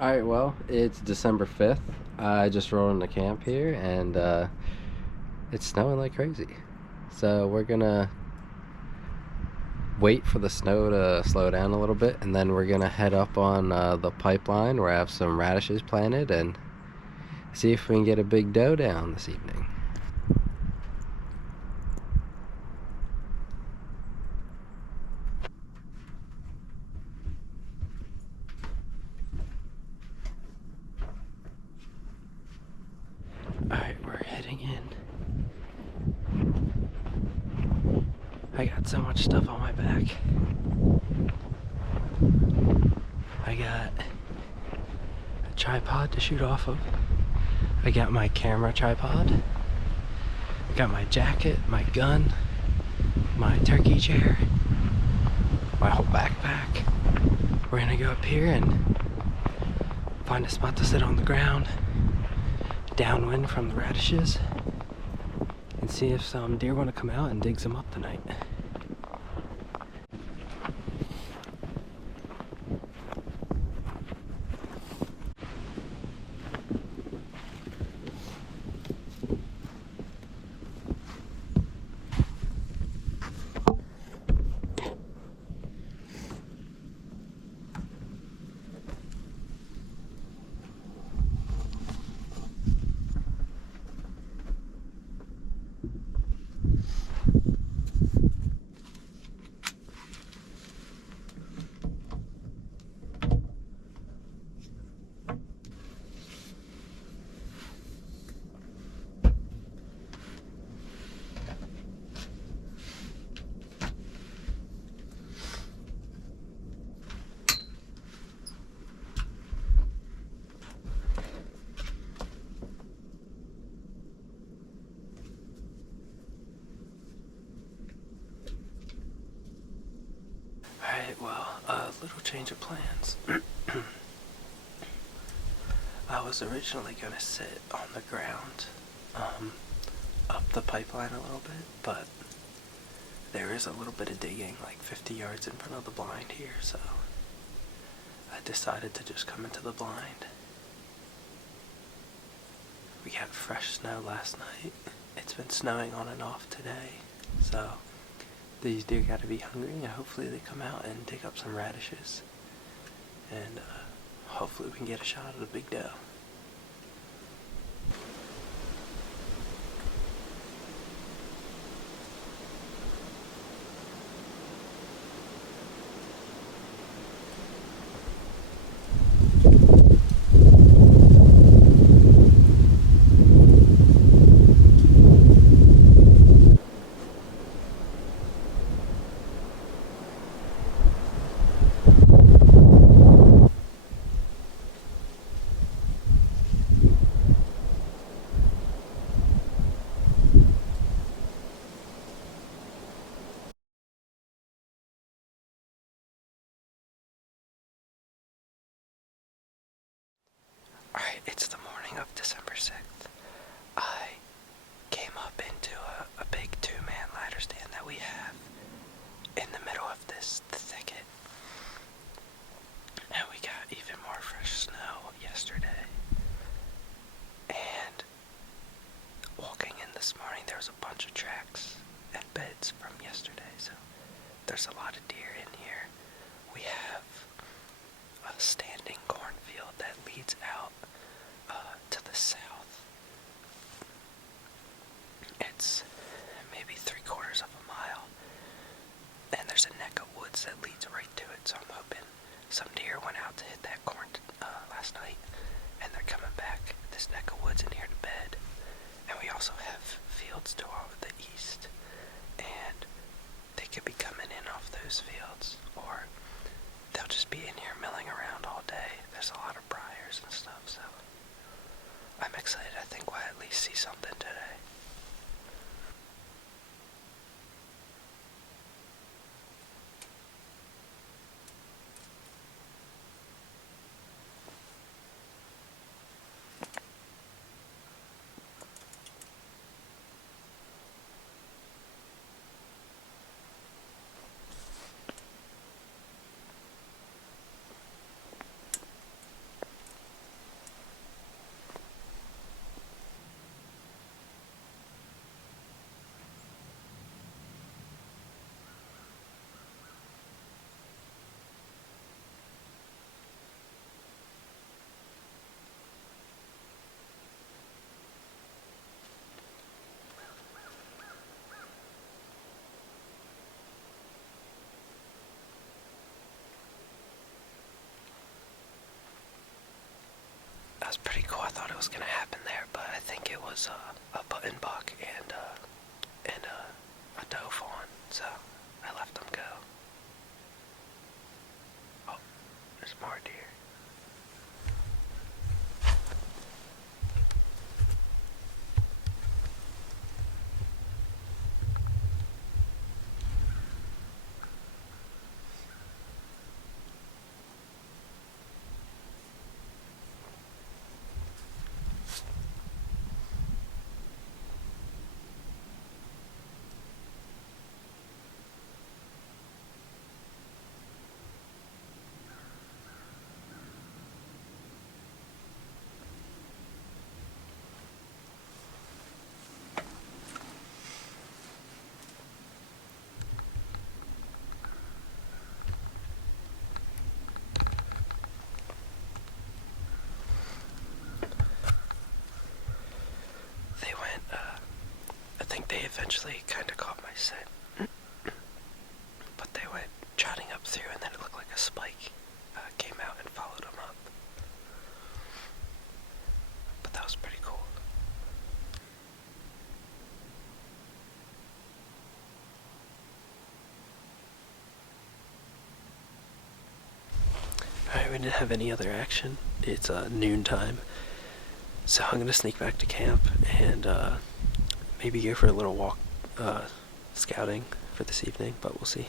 Alright, well, it's December 5th. I just rolled into camp here and it's snowing like crazy. So we're gonna wait for the snow to slow down a little bit and then we're gonna head up on the pipeline where I have some radishes planted and see if we can get a big doe down this evening. Alright, we're heading in. I got so much stuff on my back. I got a tripod to shoot off of. I got my camera tripod. I got my jacket, my gun, my turkey chair, my whole backpack. We're gonna go up here and find a spot to sit on the ground, downwind from the radishes, and see if some deer want to come out and dig some up tonight. Alright, well, a little change of plans. I was originally going to sit on the ground up the pipeline a little bit, but there is a little bit of digging like 50 yards in front of the blind here, so I decided to just come into the blind. We got fresh snow last night. It's been snowing on and off today, so these deer gotta be hungry, and hopefully they come out and dig up some radishes. And hopefully we can get a shot at a big doe. Alright, it's the morning of December 6th. I came up into a big two-man ladder stand that we have in the middle of this thicket. And we got even more fresh snow yesterday. And walking in this morning, there was a bunch of tracks and beds from yesterday, so there's a lot of deer in here. We have a standing cornfield that leads out to the south. It's maybe 3/4 of a mile, and there's a neck of woods that leads right to it, so I'm hoping some deer went out to hit that corn last night, and they're coming back this neck of woods in here to bed. And we also have fields to the east, and they could be coming in off those fields, or they'll just be in here milling around all day. There's a lot of briars and stuff, so I'm excited. I think we'll at least see something today. was going to happen there, but I think it was a button buck and a doe fawn, so I let them go. Oh, there's more deer. They eventually kind of caught my scent, but they went trotting up through, and then it looked like a spike came out and followed them up. But that was pretty cool. Alright, we didn't have any other action. It's noon time, so I'm gonna sneak back to camp and maybe go for a little walk scouting for this evening, but we'll see.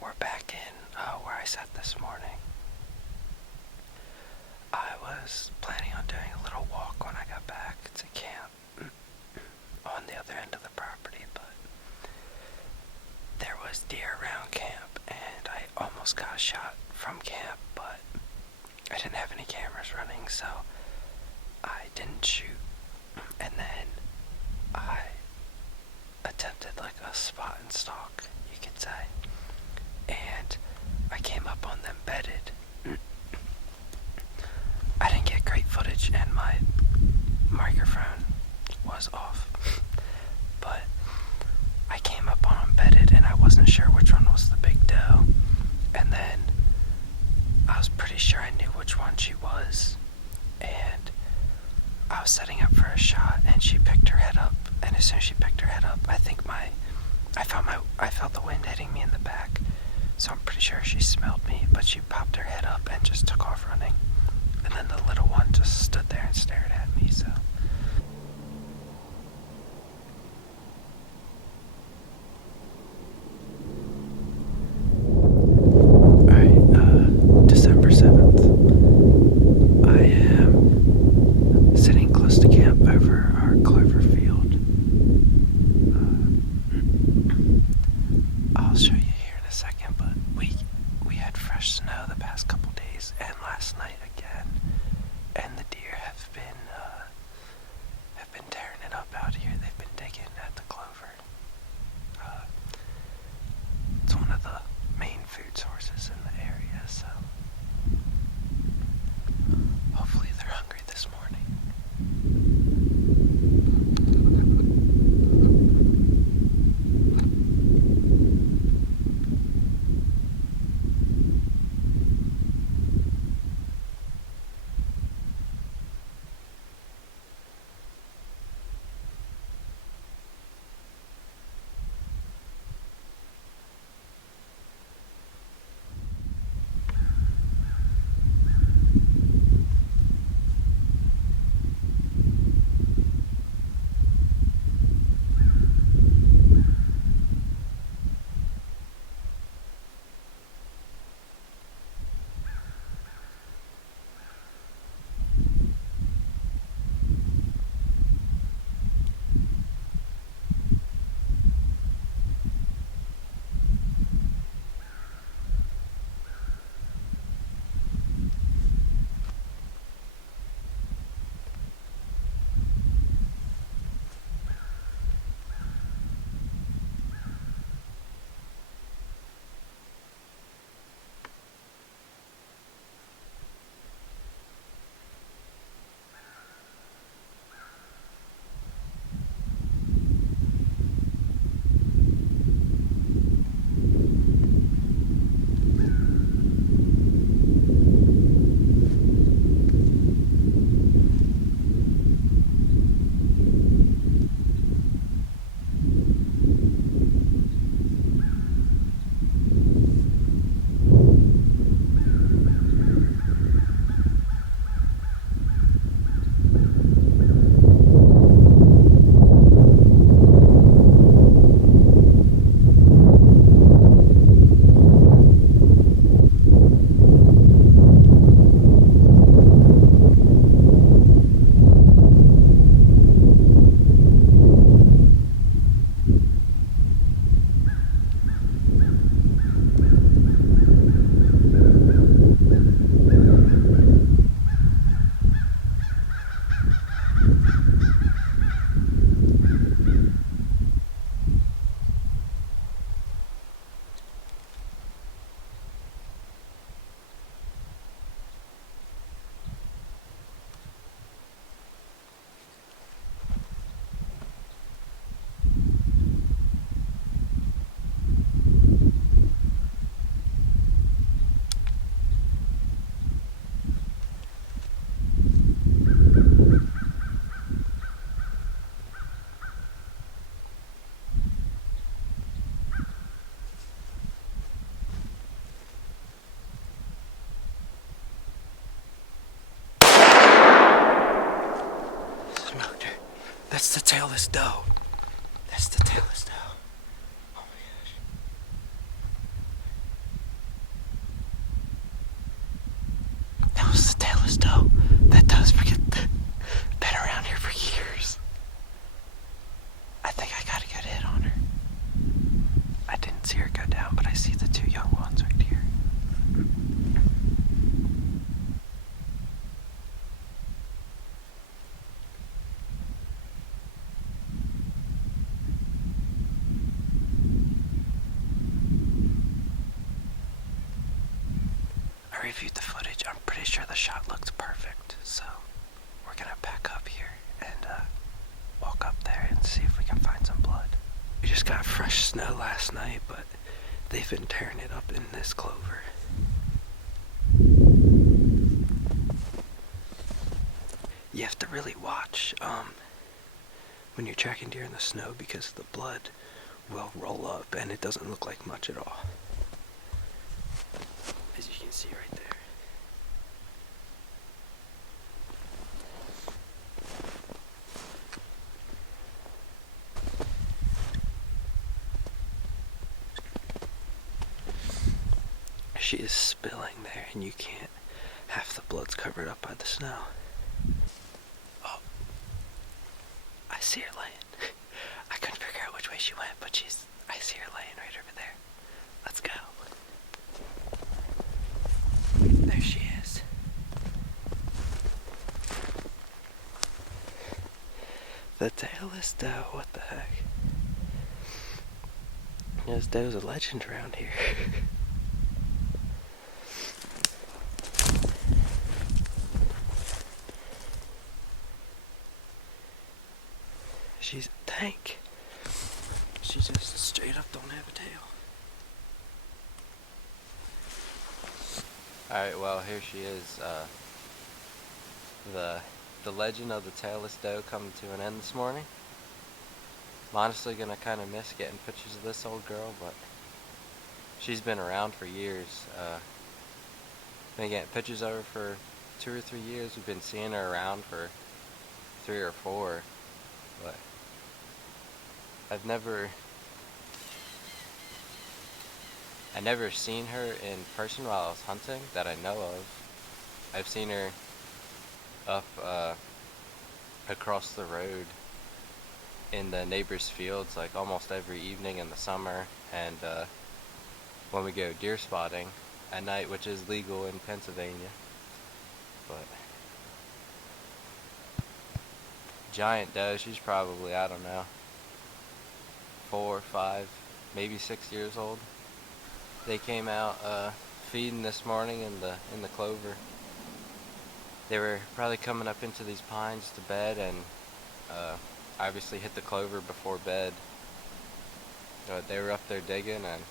We're back in where I sat this morning. I was planning on doing a little walk when I got back to camp on the other end of the property, but there was deer around camp, and I almost got a shot from camp, but I didn't have any cameras running, so I didn't shoot. And then I attempted like a spot and stalk, you could say, and I came up on them bedded. I didn't get great footage, and my microphone was off, but I came up on them bedded, and I wasn't sure which one was the big doe, and then I was pretty sure I knew which one she was, and I was setting up for a shot, and she picked her head up, and as soon as she picked her head up, I felt the wind hitting me in the back, so I'm pretty sure she smelled me, but she popped her head up and just took off running, and then the little one just stood there and stared at me, so... December 7th. I am sitting close to camp over our clover field. I'll show you here in a second, but we had fresh snow the past couple days, and last night again, and the deer have been tearing it up out here. They've been digging at the clover. It's one of the main food sources in the area, so hopefully they're hungry this morning. That's the tailless doe. That's the tailless doe. Oh my gosh. That was the tailless doe. That doe's been around here for years. I think I got a good hit on her. I didn't see her go down, but I see the two young ones right here. I reviewed the footage. I'm pretty sure the shot looks perfect, so we're gonna pack up here and walk up there and see if we can find some blood. We just got fresh snow last night, but they've been tearing it up in this clover. You have to really watch when you're tracking deer in the snow, because the blood will roll up and it doesn't look like much at all. As you can see right there. She is spilling there, and you can't. Half the blood's covered up by the snow. Oh, I see her laying. I couldn't figure out which way she went, but I see her laying right over there. Let's go. There she is. The tailless doe, what the heck? This doe's a legend around here. She's a tank. She just straight up don't have a tail. Alright, well, here she is. The legend of the tailless doe coming to an end this morning. I'm honestly gonna kind of miss getting pictures of this old girl, but she's been around for years. Been getting pictures of her for 2 or 3 years. We've been seeing her around for 3 or 4, but I never seen her in person while I was hunting that I know of. I've seen her up across the road in the neighbors' fields like almost every evening in the summer, and when we go deer spotting at night, which is legal in Pennsylvania. But giant doe, she's probably, I don't know, 4, 5, maybe 6 years old. They came out feeding this morning in the clover. They were probably coming up into these pines to bed, and obviously hit the clover before bed. But they were up there digging, and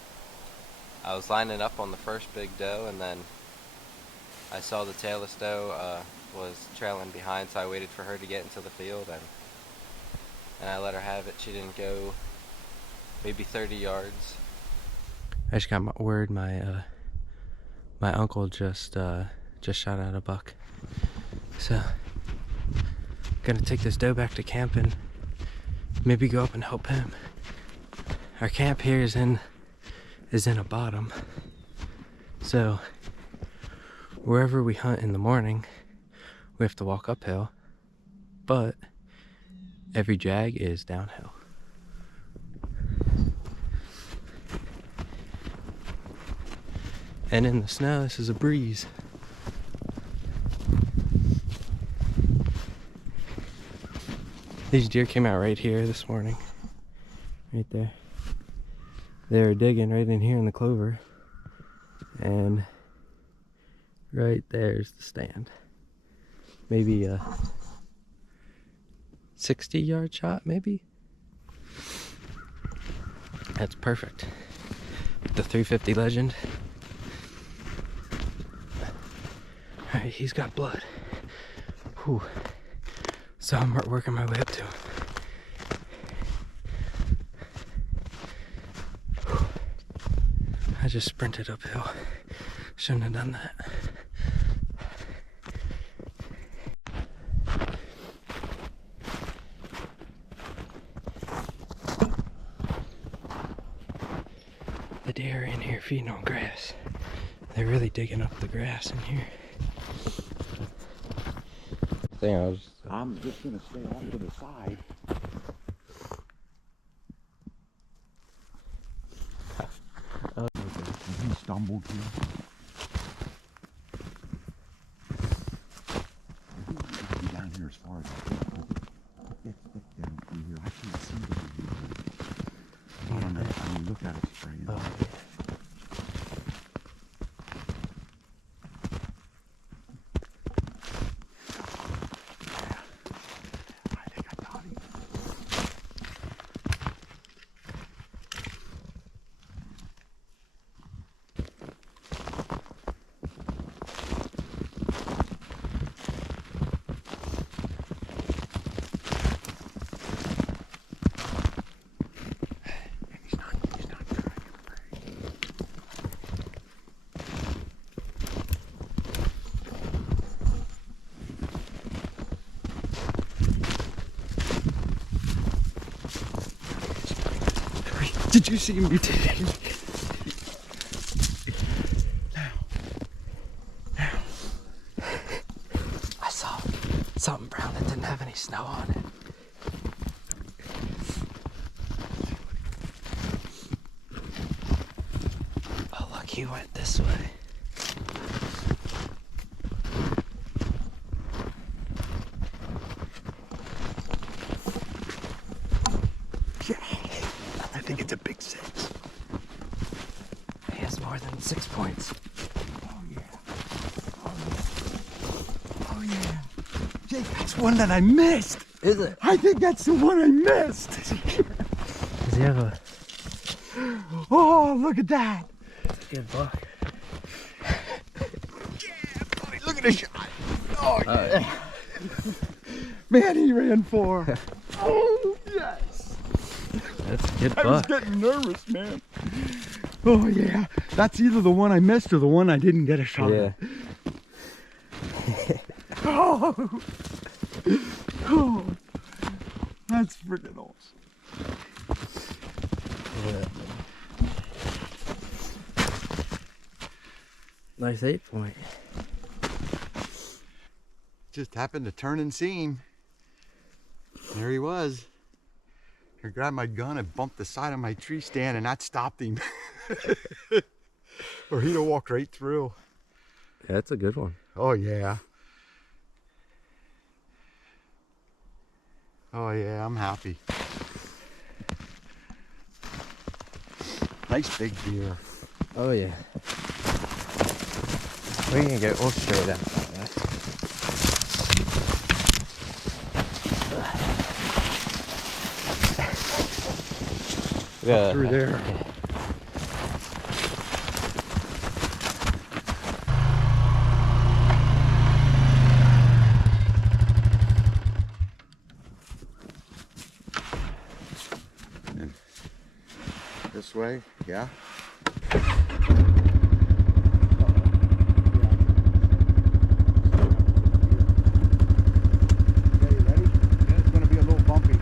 I was lining up on the first big doe, and then I saw the tailless doe was trailing behind, so I waited for her to get into the field, and I let her have it. She didn't go maybe 30 yards. I just got my word. My uncle just shot out a buck. So gonna take this doe back to camp and maybe go up and help him. Our camp here is in a bottom, so wherever we hunt in the morning, we have to walk uphill, but every jag is downhill. And in the snow, this is a breeze. These deer came out right here this morning. Right there. They were digging right in here in the clover. And right there's the stand. Maybe a 60-yard shot, maybe? That's perfect. The 350 legend. Alright, he's got blood. Whew. So I'm working my way up to him. Whew. I just sprinted uphill. Shouldn't have done that. deer are in here feeding on grass. They're really digging up the grass in here. I'm just gonna stay off to the side. He stumbled here. He be down here as far as I can. It's thick down through here. I can't see it over here. I mean, look at it spraying. Oh, I think I got him. He's not trying. Did you see him? You did. I saw something brown that didn't have any snow on it. Oh, look, he went this way. Yeah, I think it's a big 6. He has more than 6 points. Oh yeah. Oh yeah. Oh yeah. Jake, that's one that I missed. Is it? I think that's the one I missed. Does he have a Oh, look at that. good buck? Yeah, buddy, look at the shot. Oh yeah. Man, he ran 4. Oh yes. That's a good I was buck. getting nervous, man. Oh yeah. That's either the one I missed or the one I didn't get a shot Yeah. at. Oh. Oh. That's freaking awesome. Yeah. Nice 8 point. Just happened to turn and see him. There he was. I grabbed my gun and bumped the side of my tree stand, and that stopped him. Or he'd have walked right through. Yeah, that's a good one. Oh yeah. Oh yeah, I'm happy. Nice big deer. Oh yeah. We can go all straight out. Yeah. Through there. And this way, yeah. Okay, ready? It's gonna be a little bumpy.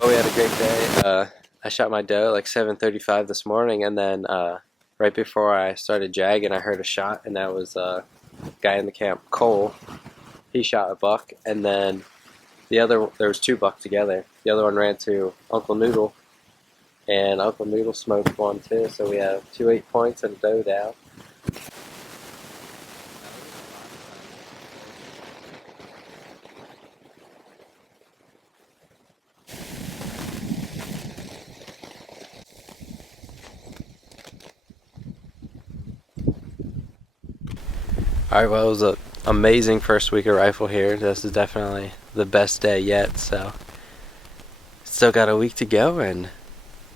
Oh, we had a great day. I shot my doe at like 7:35 this morning, and then right before I started jagging, I heard a shot, and that was a guy in the camp, Cole. He shot a buck, and then there was 2 bucks together. The other one ran to Uncle Noodle, and Uncle Noodle smoked one too. So we have 2 8 points and a doe down. Alright, well, it was a amazing first week of rifle here. This is definitely the best day yet, so still got a week to go and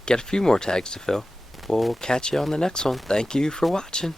get a few more tags to fill. We'll catch you on the next one. Thank you for watching.